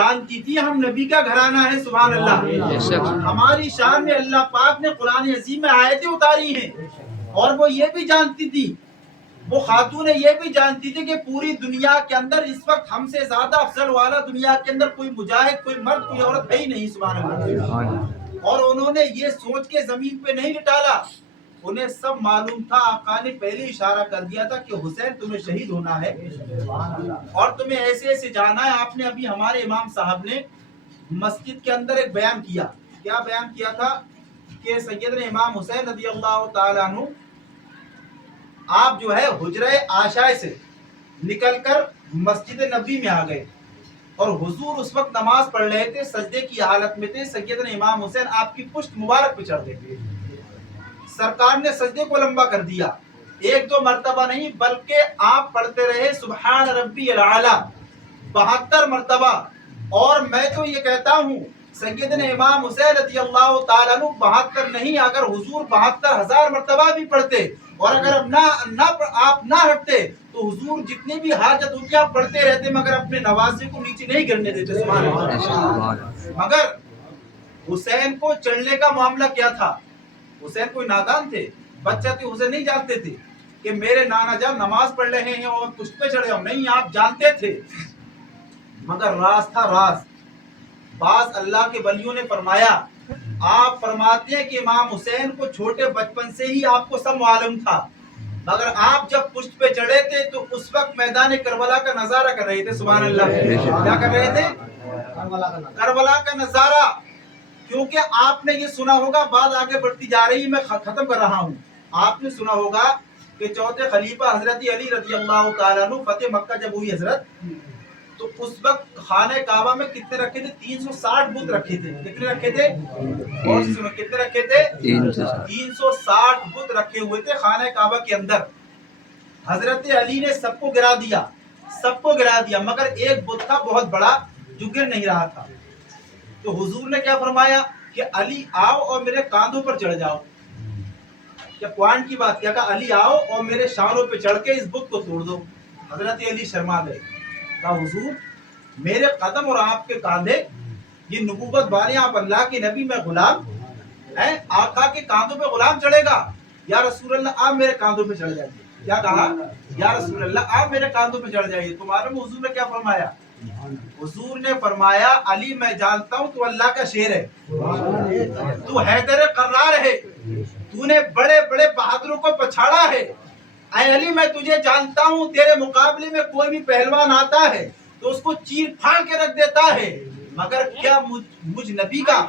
جانتی تھی ہم نبی کا گھرانہ ہے. سبحان اللہ. ہماری شان میں اللہ پاک نے قرآن عظیم میں آیتیں اتاری ہیں. اور وہ یہ بھی جانتی تھی، وہ خاتون یہ بھی جانتی تھی کہ پوری دنیا کے اندر اس وقت ہم سے زیادہ افضل والا دنیا کے اندر کوئی مجاہد، کوئی مرد، کوئی عورت ہے ہی نہیں. سبحان اللہ. اور انہوں نے یہ سوچ کے زمین پہ نہیں لٹالا، انہیں سب معلوم تھا. آقا نے پہلے اشارہ کر دیا تھا کہ حسین تمہیں شہید ہونا ہے اور تمہیں ایسے ایسے جانا ہے. آپ نے ابھی ہمارے امام صاحب نے مسجد کے اندر ایک بیان کیا. کیا بیان کیا تھا؟ کہ سیدنا امام حسین رضی اللہ تعالیٰ عنہ آپ جو ہے حجرہ عائشہ سے نکل کر مسجد نبی میں آ گئے اور حضور اس وقت نماز پڑھ رہے تھے، سجدے کی حالت میں تھے. سیدنا امام حسین آپ کی پشت مبارک پہ چڑھ گئے. سرکار نے سجدے کو لمبا کر دیا، ایک دو مرتبہ نہیں بلکہ آپ پڑھتے رہے سبحان ربی الاعلیٰ 72 مرتبہ. اور میں تو یہ کہتا ہوں سیدنا امام حسین رضی اللہ تعالیٰ عنہ 72 نہیں، اگر حضور 72,000 مرتبہ بھی پڑھتے اور اگر آپ نہ ہٹتے تو حضور جتنی بھی حاجت ہوتی آپ پڑھتے رہتے مگر اپنے نوازے کو نیچے نہیں گرنے دیتے. سبحان اللہ. مگر حسین کو چڑھنے کا معاملہ کیا تھا؟ حسین کوئی نادان تھے، بچہ تھے، حسین نہیں جانتے تھے کہ میرے نانا جان نماز پڑھ رہے ہیں اور پشت پہ چڑھے ہوں. نہیں، آپ جانتے تھے. مگر راز تھا راز. بعض اللہ کے ولیوں نے فرمایا، آپ فرماتے ہیں کہ امام حسین کو چھوٹے بچپن سے ہی آپ کو سب معلوم تھا، مگر آپ جب پشت پہ چڑھے تھے تو اس وقت میدان کربلا کا نظارہ کر رہے تھے. سبحان اللہ. کیا کر رہے تھے؟ کربلا کا نظارہ. کیونکہ آپ نے یہ سنا ہوگا، بات آگے بڑھتی جا رہی ہے، میں ختم کر رہا ہوں. آپ نے سنا ہوگا کہ چوتھے خلیفہ حضرت علی رضی اللہ تعالیٰ عنہ فتح مکہ جب ہوئی حضرت، تو اس وقت خانہ کعبہ میں کتنے رکھے تھے؟ 360 بت رکھے تھے. کتنے رکھے تھے؟ اور سنو کتنے رکھے تھے؟ 360 بت رکھے ہوئے تھے خانہ کعبہ کے اندر. حضرت علی نے سب کو گرا دیا، سب کو گرا دیا، مگر ایک بت تھا بہت بڑا جو گر نہیں رہا تھا. تو حضور نے کیا فرمایا کہ علی آؤ اور میرے کاندھوں پر چڑھ جاؤ. کیا پوائنٹ کی بات کیا کہا؟ علی آؤ اور میرے شانوں پہ چڑھ کے اس بت کو توڑ دو. حضرت علی شرما گئے. کہا حضور میرے قدم اور آپ کے کاندھے، یہ نبوت والے، آپ اللہ کے نبی، میں غلام ہیں، آقا کے کاندھوں پہ غلام چڑھے گا؟ یا رسول اللہ آپ میرے کاندھوں پہ چڑھ جائیے. کیا کہا؟ یا رسول اللہ آپ میرے کاندھوں پہ چڑھ جائیے. تمہارے میں حضور نے کیا فرمایا؟ حضور نے فرمایا علی میں جانتا ہوں تو اللہ کا شیر ہے، تو حیدر قرار ہے، تو نے بڑے بڑے بہادروں کو پچھاڑا ہے. اے علی میں تجھے جانتا ہوں، تیرے مقابلے میں کوئی بھی پہلوان آتا ہے تو اس کو چیر پھاڑ کے رکھ دیتا ہے، مگر کیا مجھ نبی کا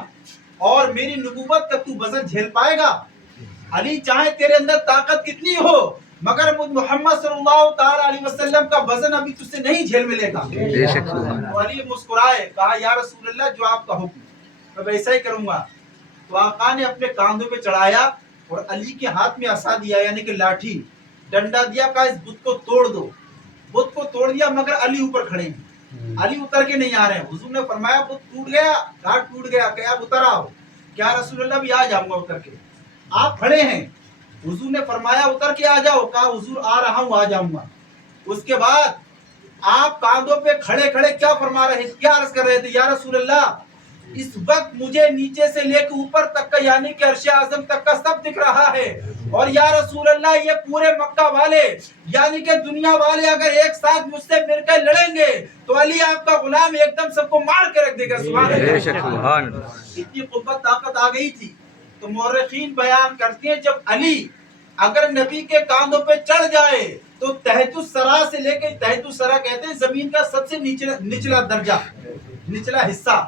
اور میری نبوت کا تو وزن جھیل پائے گا؟ علی چاہے تیرے اندر طاقت کتنی ہو مگر مجھ محمد صلی اللہ تعالی علیہ وسلم کا وزن ابھی تجھ سے نہیں جھیل ملے گا. تو علی مسکرائے، کہا یا رسول اللہ جو آپ کا حکم میں ویسا ہی کروں گا. تو آقا نے اپنے کاندھوں پہ چڑھایا اور علی کے ہاتھ میں عصا دیا، یعنی کہ لاٹھی، ڈنڈا دیا، کہا اس بت کو توڑ دو. بت کو توڑ دیا مگر علی اوپر کھڑے ہیں، علی اتر کے نہیں آ رہے ہیں. حضور نے فرمایا بت ٹوٹ گیا؟ کہا ٹوٹ گیا. کہ اب اتر آؤ. کیا رسول اللہ بھی آ جاؤں گا اتر کے. آپ کھڑے ہیں. حضور نے فرمایا اتر کے آ جاؤ. کہا حضور آ رہا ہوں، آ جاؤں گا. اس کے بعد آپ کاندھوں پہ کھڑے کھڑے کیا فرما رہے، کیا عرض کر رہے تھے؟ یا رسول اللہ اس وقت مجھے نیچے سے لے کے اوپر تک کا، یعنی کہ عرش اعظم تک کا سب دکھ رہا ہے. اور یا رسول اللہ یہ پورے مکہ والے، یعنی کہ دنیا والے اگر ایک ساتھ مجھ سے مل کر لڑیں گے تو علی آپ کا غلام ایک دم سب کو مار کے رکھ دے گا. سبحان اللہ. اتنی قوت طاقت آ گئی تھی. تو مورخین بیان کرتے ہیں جب علی اگر نبی کے کاندھوں پہ چڑھ جائے تو تحت الثری سے لے کے، تحت الثری کہتے ہیں زمین کا سب سے نچلا درجہ، نچلا حصہ،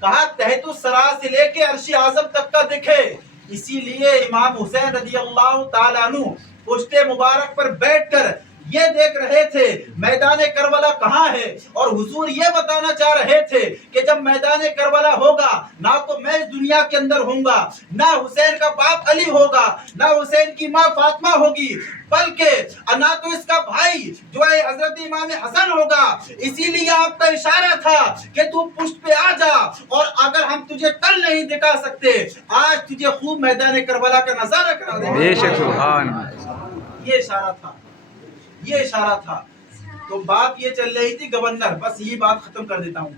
کہا تحت الثری سے لے کے عرش اعظم تک کا دکھے. اسی لیے امام حسین رضی اللہ تعالیٰ عنہ پشت مبارک پر بیٹھ کر یہ دیکھ رہے تھے میدان کربلا کہاں ہے، اور حضور یہ بتانا چاہ رہے تھے کہ جب میدان کربلا ہوگا نہ تو میں اس دنیا کے اندر ہوں گا، نہ حسین کا باپ علی ہوگا، نہ حسین کی ماں فاطمہ ہوگی، بلکہ نہ تو اس کا بھائی جو ہے حضرت امام حسن ہوگا. اسی لیے آپ کا اشارہ تھا کہ تو پشت پہ آ جا، اور اگر ہم تجھے کل نہیں دکھا سکتے آج تجھے خوب میدان کربلا کا نظارہ کرا دیں. بے شک سبحان. یہ اشارہ تھا، یہ اشارہ تھا. تو بات یہ چل رہی تھی گورنر، بس یہ بات ختم کر دیتا ہوں.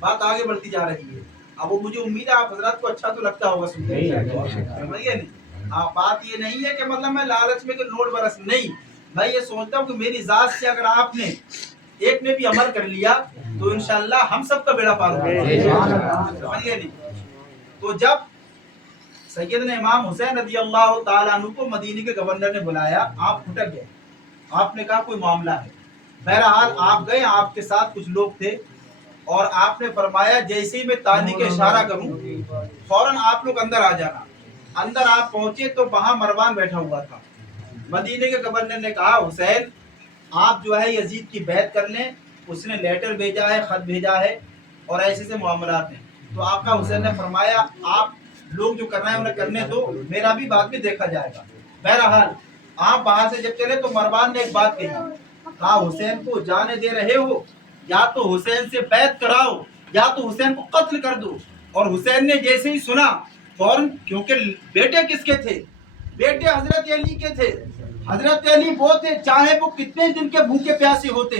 بات آگے بڑھتی جا رہی ہے. اب وہ مجھے امید ہے آپ حضرات کو اچھا تو لگتا ہوگا سنتے سمجھیے نہیں. ہاں بات یہ نہیں ہے کہ مطلب میں لالچ میں کہ نوٹ برس نہیں. میں یہ سوچتا ہوں کہ میری ذات سے اگر آپ نے ایک نے بھی عمل کر لیا تو انشاءاللہ ہم سب کا بیڑا پار ہوگا. سمجھیے نہیں. تو جب سیدنا امام حسین رضی اللہ تعالیٰ عنہ کو مدینے کے گورنر نے بلایا, آپ پھٹک گئے. آپ نے کہا کوئی معاملہ ہے. بہرحال آپ گئے, آپ کے ساتھ کچھ لوگ تھے اور آپ نے فرمایا جیسے ہی میں تانی کا اشارہ کروں فوراً آپ لوگ اندر آ جانا. اندر آپ پہنچے تو وہاں مروان بیٹھا ہوا تھا. مدینے کے گورنر نے کہا حسین آپ جو ہے یزید کی بیعت کر لیں, اس نے لیٹر بھیجا ہے, خط بھیجا ہے اور ایسے سے معاملات ہیں. تو آقا حسین نے فرمایا آپ لوگ جو کر رہے ہیں انہیں کرنے دو, میرا بھی بعد میں دیکھا جائے گا. بہرحال آپ وہاں سے جب چلے تو مروان نے ایک بات کہی, کہا حسین کو جانے دے رہے ہو یا تو حسین سے بیعت کراؤ یا تو حسین کو قتل کر دو. اور حسین نے جیسے ہی سنا فوراً, کیونکہ بیٹے کس کے تھے؟ بیٹے حضرت علی کے تھے. حضرت علی وہ تھے چاہے وہ کتنے دن کے بھوکے پیاسے ہوتے,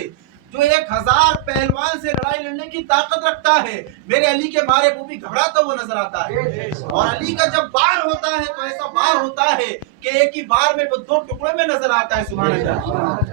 جو 1000 پہلوان سے لڑائی لڑنے کی طاقت رکھتا ہے. میرے علی کے مارے وہ بھی گھبراتا وہ نظر آتا ہے. اور علی کا جب بار ہوتا ہے تو ایسا بار ہوتا ہے کہ ایک ہی بار میں وہ 2 ٹکڑے میں نظر آتا ہے. سبحان اللہ.